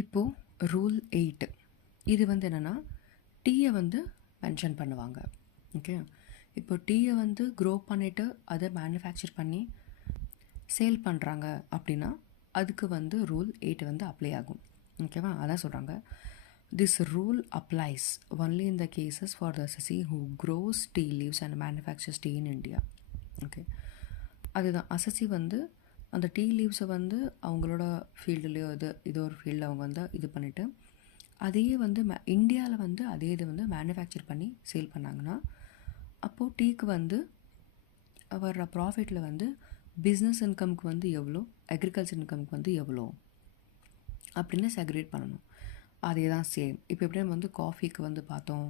இப்போது rule eight. இது வந்து என்னென்னா டீயை வந்து மென்ஷன் பண்ணுவாங்க. ஓகே இப்போ டீயை வந்து க்ரோ பண்ணிவிட்டு அதை மேனுஃபேக்சர் பண்ணி சேல் பண்ணுறாங்க அப்படின்னா அதுக்கு வந்து ரூல் எயிட் வந்து அப்ளை ஆகும். ஓகேவா அதான் சொல்கிறாங்க this rule applies only in the cases for the assessee who grows tea leaves and manufactures tea in India okay அதுதான். அசசி வந்து அந்த டீ லீவ்ஸை வந்து அவங்களோட ஃபீல்டுலேயோ இது இது ஒரு ஃபீல்டில் அவங்க வந்து இது பண்ணிவிட்டு அதையே வந்து மே இந்தியாவில் வந்து அதே இது வந்து மேனுஃபேக்சர் பண்ணி சேல் பண்ணாங்கன்னா அப்போது டீக்கு வந்து வர்ற ப்ராஃபிட்டில் வந்து பிஸ்னஸ் இன்கம்க்கு வந்து எவ்வளோ அக்ரிகல்ச்சர் இன்கம்க்கு வந்து எவ்வளோ அப்படின்னு செக்ரேட் பண்ணணும். அதே தான் சேம் இப்போ எப்படி நம்ம வந்து காஃபிக்கு வந்து பார்த்தோம்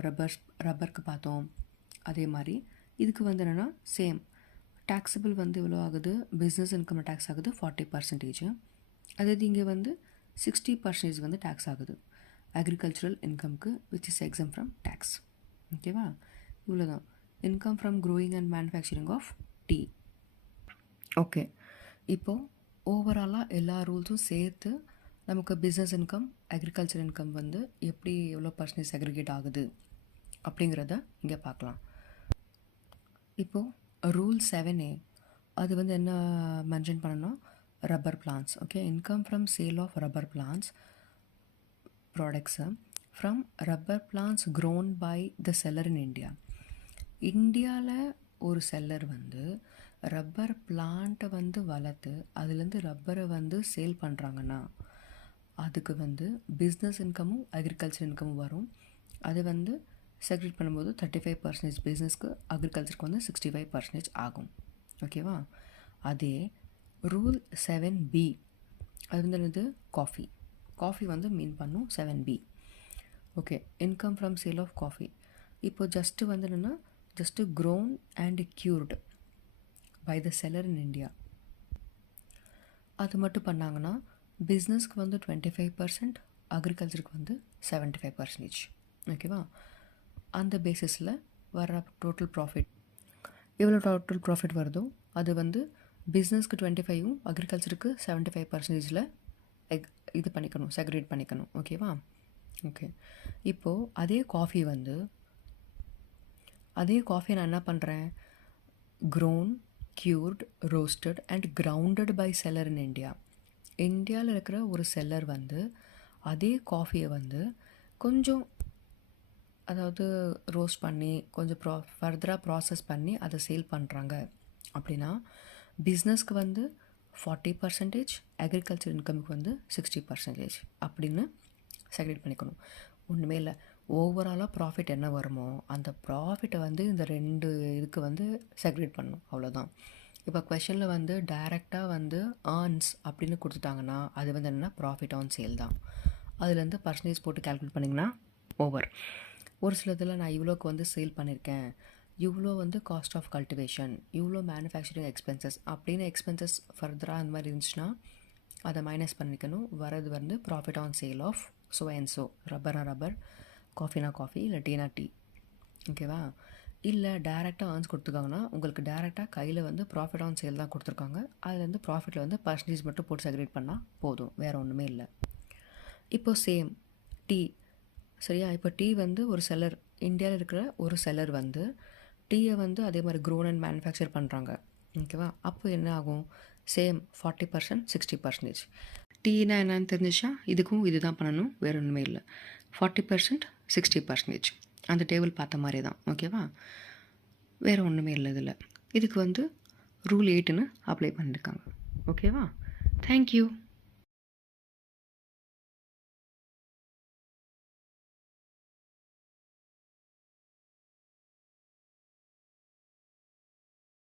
ரப்பர் ரப்பருக்கு பார்த்தோம் அதே மாதிரி இதுக்கு வந்து என்னென்னா சேம் டேக்ஸபிள் வந்து இவ்வளோ ஆகுது பிஸ்னஸ் இன்கம் டேக்ஸ் ஆகுது ஃபார்ட்டி பர்சன்டேஜ் அதாவது இங்கே வந்து சிக்ஸ்டி பர்சன்டேஜ் வந்து டேக்ஸ் ஆகுது. Agricultural இன்கம்க்கு which is exempt from tax ஓகேவா இவ்வளோ தான் income from growing and manufacturing of tea okay இப்போது ஓவராலாக எல்லா ரூல்ஸும் சேர்த்து நமக்கு பிஸ்னஸ் இன்கம் அக்ரிகல்ச்சர் இன்கம் வந்து எப்படி எவ்வளோ பர்சன்டேஜ் அக்ரிகேட் ஆகுது அப்படிங்கிறத இங்கே பார்க்கலாம். இப்போது ரூல் செவன் ஏ அது வந்து என்ன மென்ஷன் பண்ணணும் rubber plants okay income from sale of rubber plants products from rubber plants grown by the seller in India இந்தியாவில் ஒரு செல்லர் வந்து ரப்பர் பிளான்ட்டை வந்து வளர்த்து அதுலேருந்து ரப்பரை வந்து சேல் பண்ணுறாங்கன்னா அதுக்கு வந்து பிஸ்னஸ் இன்கமும் அக்ரிகல்ச்சர் இன்கமும் வரும். அது வந்து செக்ரேட் பண்ணும்போது தேர்ட்டி ஃபைவ் பர்சன்டேஜ் பிஸ்னஸ்க்கு அக்ரிகல்ச்சருக்கு வந்து சிக்ஸ்டி ஃபைவ் பர்சன்டேஜ் ஆகும் ஓகேவா அதே ரூல் செவன் பி அது வந்து என்னது? காஃபி காஃபி வந்து மீன் பண்ணும் seven B okay income from sale of coffee இப்போது ஜஸ்ட்டு வந்து என்னென்னா just grown and cured by the seller in India அது மட்டும் பண்ணாங்கன்னா பிஸ்னஸ்க்கு வந்து டுவெண்ட்டி ஃபைவ் பர்சன்ட் அக்ரிகல்ச்சருக்கு வந்து செவன்ட்டி ஃபைவ் பர்சன்டேஜ் ஓகேவா அந்த பேசிஸில் வர டோட்டல் ப்ராஃபிட் எவ்வளோ டோட்டல் ப்ராஃபிட் வருதோ அது வந்து பிஸ்னஸ்க்கு டுவெண்ட்டி ஃபைவும் அக்ரிகல்ச்சருக்கு செவன்ட்டி ஃபைவ் பர்சன்டேஜில் எக் இது பண்ணிக்கணும் செக்ரேட் பண்ணிக்கணும். ஓகேவா ஓகே இப்போது அதே காஃபி வந்து அதே காஃபி நான் என்ன பண்ணுறேன் grown cured roasted and grounded by seller in India இந்தியாவில் இருக்கிற ஒரு செல்லர் வந்து அதே காஃபியை வந்து கொஞ்சம் அதாவது ரோஸ்ட் பண்ணி கொஞ்சம் ப்ரா ஃபர்தராக ப்ராசஸ் பண்ணி அதை சேல் பண்ணுறாங்க அப்படின்னா பிஸ்னஸ்க்கு வந்து ஃபார்ட்டி பர்சன்டேஜ் அக்ரிகல்ச்சர் இன்கமுக்கு வந்து சிக்ஸ்டி பர்சன்டேஜ் அப்படின்னு செக்ரேட் பண்ணிக்கணும். ஒன்றுமே இல்லை. ஓவராலாக ப்ராஃபிட் என்ன வருமோ அந்த ப்ராஃபிட்டை வந்து இந்த ரெண்டு இதுக்கு வந்து செக்ரேட் பண்ணணும். அவ்வளோதான் இப்போ கொஷனில் வந்து டைரெக்டாக வந்து ஏர்ன்ஸ் அப்படின்னு கொடுத்துட்டாங்கன்னா அது வந்து என்னென்னா ப்ராஃபிட் ஆன் சேல் தான். அதுலேருந்து பர்சன்டேஜ் போட்டு கால்குலேட் பண்ணிங்கன்னா ஓவர் ஒரு சில இதில் நான் இவ்வளோக்கு வந்து சேல் பண்ணியிருக்கேன் இவ்வளோ வந்து காஸ்ட் ஆஃப் கல்டிவேஷன் இவ்வளோ மேனுஃபேக்சரிங் எக்ஸ்பென்சஸ் அப்படின்னு எக்ஸ்பென்சஸ் ஃபர்தராக அந்த மாதிரி இருந்துச்சுன்னா அதை மைனஸ் பண்ணிக்கணும். வரது வந்து profit on sale of so and so ரப்பர்னா rubber காஃபினா காஃபி இல்லை டீனா டீ ஓகேவா இல்லை டேரெக்டாக ஏர்ன்ஸ் கொடுத்துருக்காங்கன்னா உங்களுக்கு டேரெக்டாக கையில் வந்து ப்ராஃபிட் ஆன் சேல் தான் கொடுத்துருக்காங்க. அதுலேருந்து ப்ராஃபிட்டில் வந்து பர்சன்டேஜ் மட்டும் போட்டு செக்ரேட் பண்ணால் போதும். வேறு ஒன்றுமே இல்லை. இப்போது சேம் டீ சரியா? இப்போ டீ வந்து ஒரு செல்லர். இந்தியாவில் இருக்கிற ஒரு செல்லர் வந்து டீயை வந்து அதே மாதிரி க்ரோன் அண்ட் மேனுஃபேக்சர் பண்ணுறாங்க ஓகேவா அப்போ என்ன ஆகும்? Same forty percent sixty percentage டீனா என்னன்னு தெரிஞ்சிச்சா? இதுக்கும் இது தான் பண்ணணும். வேறு ஒன்றுமே இல்லை. ஃபார்ட்டி பர்சன்ட் சிக்ஸ்டி பர்சன்டேஜ் அந்த டேபிள் பார்த்த மாதிரி தான் ஓகேவா வேறு ஒன்றுமே இல்லை இதில். இதுக்கு வந்து ரூல் எயிட்டுன்னு அப்ளை பண்ணியிருக்காங்க ஓகேவா தேங்க்யூ